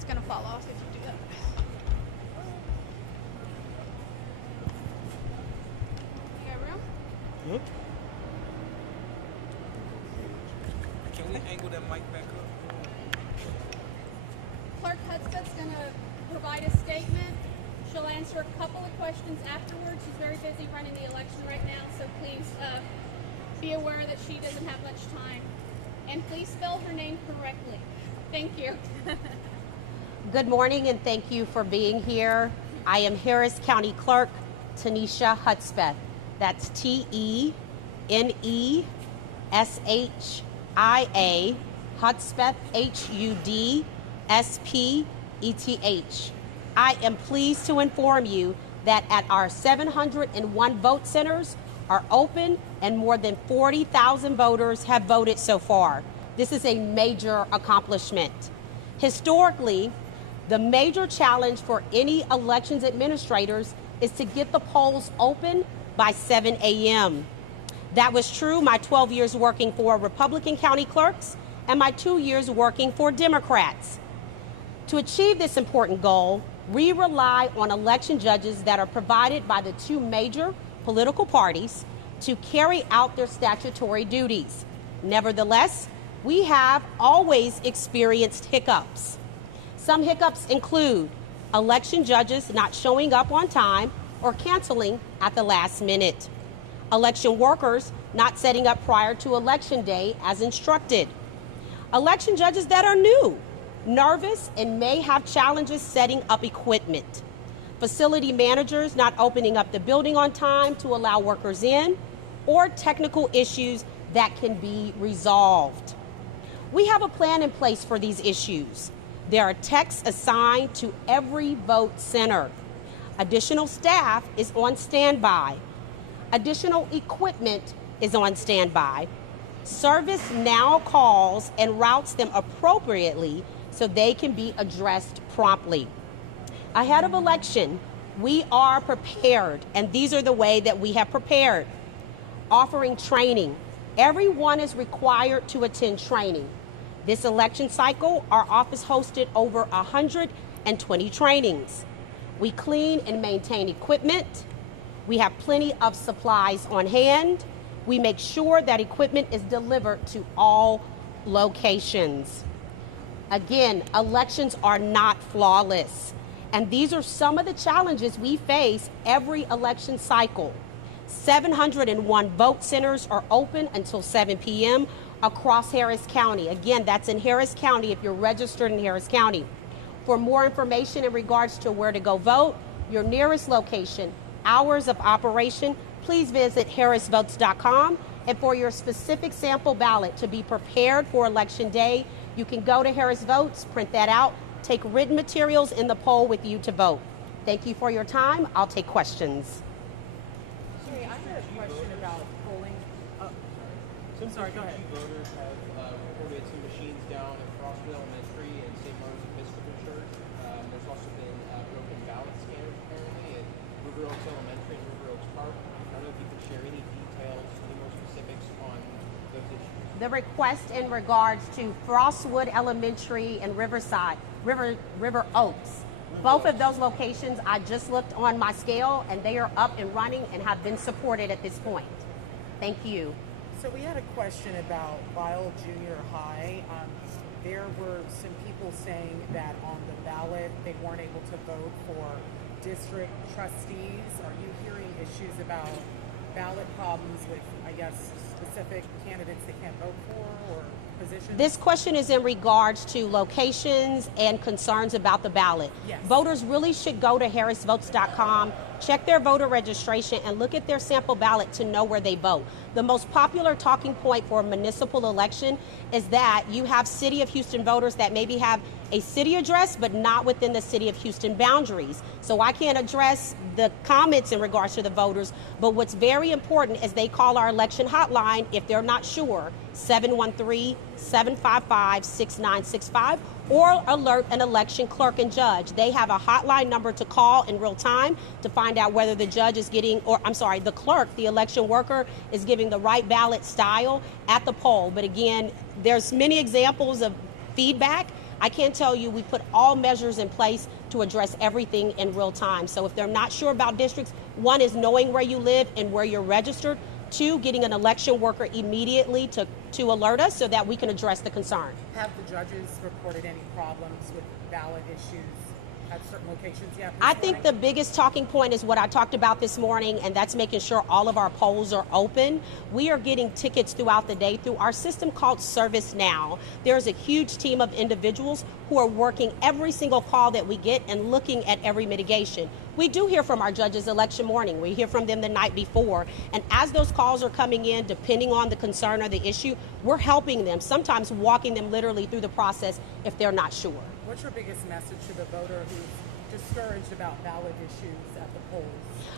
That's going to fall off if you do that. You got room? Yep. Can we angle that mic back up? Clerk Hudspeth's going to provide a statement. She'll answer a couple of questions afterwards. She's very busy running the election right now, so please be aware that she doesn't have much time. And please spell her name correctly. Thank you. Good morning and thank you for being here. I am Harris County Clerk Tanisha Hudspeth. That's Teneshia, Hudspeth, Hudspeth. I am pleased to inform you that at our 701 vote centers are open and more than 40,000 voters have voted so far. This is a major accomplishment. Historically, the major challenge for any elections administrators is to get the polls open by 7 a.m. That was true my 12 years working for Republican county clerks and my 2 years working for Democrats. To achieve this important goal, we rely on election judges that are provided by the two major political parties to carry out their statutory duties. Nevertheless, we have always experienced hiccups. Some hiccups include election judges not showing up on time or canceling at the last minute, election workers not setting up prior to election day as instructed, election judges that are new, nervous, and may have challenges setting up equipment, facility managers not opening up the building on time to allow workers in, or technical issues that can be resolved. We have a plan in place for these issues. There are techs assigned to every vote center. Additional staff is on standby. Additional equipment is on standby. Service now calls and routes them appropriately so they can be addressed promptly. Ahead of election, we are prepared, and these are the way that we have prepared. Offering training. Everyone is required to attend training. This election cycle, our office hosted over 120 trainings. We clean and maintain equipment. We have plenty of supplies on hand. We make sure that equipment is delivered to all locations. Again, elections are not flawless. And these are some of the challenges we face every election cycle. 701 vote centers are open until 7 p.m. across Harris County. Again, that's in Harris County if you're registered in Harris County. For more information in regards to where to go vote, your nearest location, hours of operation, please visit harrisvotes.com. And for your specific sample ballot to be prepared for Election Day, you can go to Harris Votes, print that out, take written materials in the poll with you to vote. Thank you for your time. I'll take questions. Hey, I had a question about polling. Some sorry, go ahead. voters have reported some machines down at Frostwood Elementary and St. Martin's Episcopal Church. There's also been broken ballot scanners apparently at River Oaks Elementary and River Oaks Park. I don't know if you could share any details, any more specifics on those issues. The request in regards to Frostwood Elementary and River Oaks. Both of those locations, I just looked on my scale and they are up and running and have been supported at this point. Thank you. So we had a question about Lisle Junior High. There were some people saying that on the ballot they weren't able to vote for district trustees. Are you hearing issues about ballot problems with, I guess, specific candidates they can't vote for or positions? This question is in regards to locations and concerns about the ballot. Yes. Voters really should go to harrisvotes.com, check their voter registration, and look at their sample ballot to know where they vote. The most popular talking point for a municipal election is that you have City of Houston voters that maybe have a city address, but not within the City of Houston boundaries. So I can't address the comments in regards to the voters, but what's very important is they call our election hotline if they're not sure, 713-755-6965, or alert an election clerk and judge. They have a hotline number to call in real time to find out whether the judge is getting, or I'm sorry, the clerk, the election worker, is giving the right ballot style at the poll. But again, there's many examples of feedback, I can tell you we put all measures in place to address everything in real time. So if they're not sure about districts, one is knowing where you live and where you're registered. Two, getting an election worker immediately to alert us so that we can address the concern. Have the judges reported any problems with ballot issues at certain locations yet? I think the biggest talking point is what I talked about this morning, and that's making sure all of our polls are open. We are getting tickets throughout the day through our system called ServiceNow. There's a huge team of individuals who are working every single call that we get and looking at every mitigation. We do hear from our judges election morning. We hear from them the night before. And as those calls are coming in, depending on the concern or the issue, we're helping them, sometimes walking them literally through the process if they're not sure. What's your biggest message to the voter who's discouraged about ballot issues at the polls?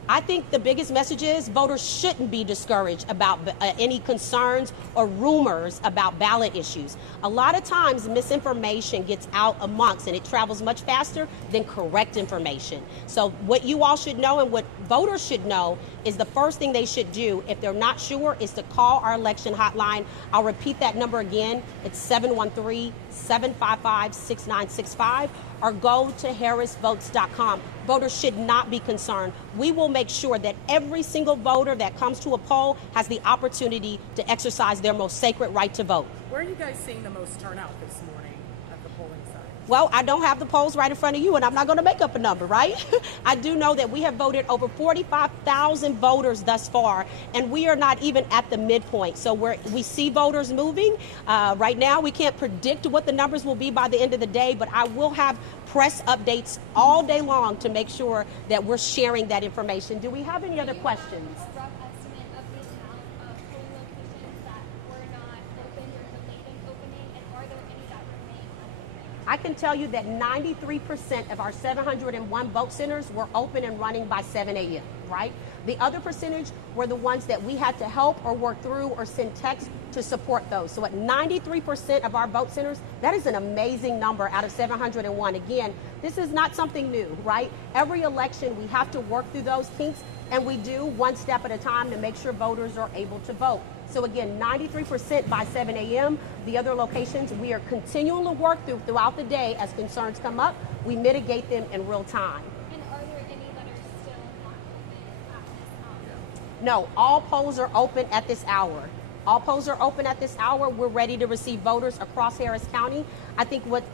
I think the biggest message is voters shouldn't be discouraged about any concerns or rumors about ballot issues. A lot of times misinformation gets out amongst and it travels much faster than correct information. So what you all should know and what voters should know is the first thing they should do if they're not sure is to call our election hotline. I'll repeat that number again. It's 713-755-6965 or go to harrisvotes.com. Voters should not be concerned. We will make sure that every single voter that comes to a poll has the opportunity to exercise their most sacred right to vote. Where are you guys seeing the most turnout this morning at the polling site? Well, I don't have the polls right in front of you, and I'm not going to make up a number, right? I do know that we have voted over 45,000 voters thus far, and we are not even at the midpoint. So we see voters moving. Right now, we can't predict what the numbers will be by the end of the day, but I will have press updates all day long to make sure that we're sharing that information. Do we have any other questions? A rough estimate of the amount of polling locations that were not open or delayed in opening, and are there any that remain unopened? I can tell you that 93% of our 701 vote centers were open and running by 7 a.m., right? The other percentage were the ones that we had to help or work through or send text to support those. So at 93% of our vote centers, that is an amazing number out of 701. Again, this is not something new, right? Every election, we have to work through those kinks, and we do one step at a time to make sure voters are able to vote. So again, 93% by 7 a.m. The other locations, we are continuing to work throughout the day as concerns come up. We mitigate them in real time. And are there any that are still not open at this hour? No, all polls are open at this hour. All polls are open at this hour. We're ready to receive voters across Harris County. I think what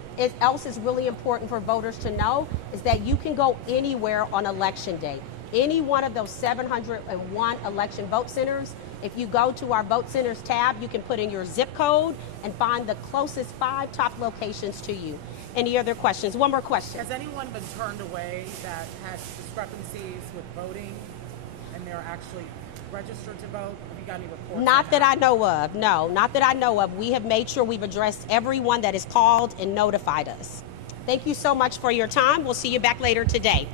else is really important for voters to know is that you can go anywhere on election day. Any one of those 701 election vote centers. If you go to our vote centers tab, you can put in your zip code and find the closest 5 top locations to you. Any other questions? One more question. Has anyone been turned away that had discrepancies with voting and they're actually registered to vote? Have you got any reports? Not that I know of. No, not that I know of. We have made sure we've addressed everyone that is called and notified us. Thank you so much for your time. We'll see you back later today.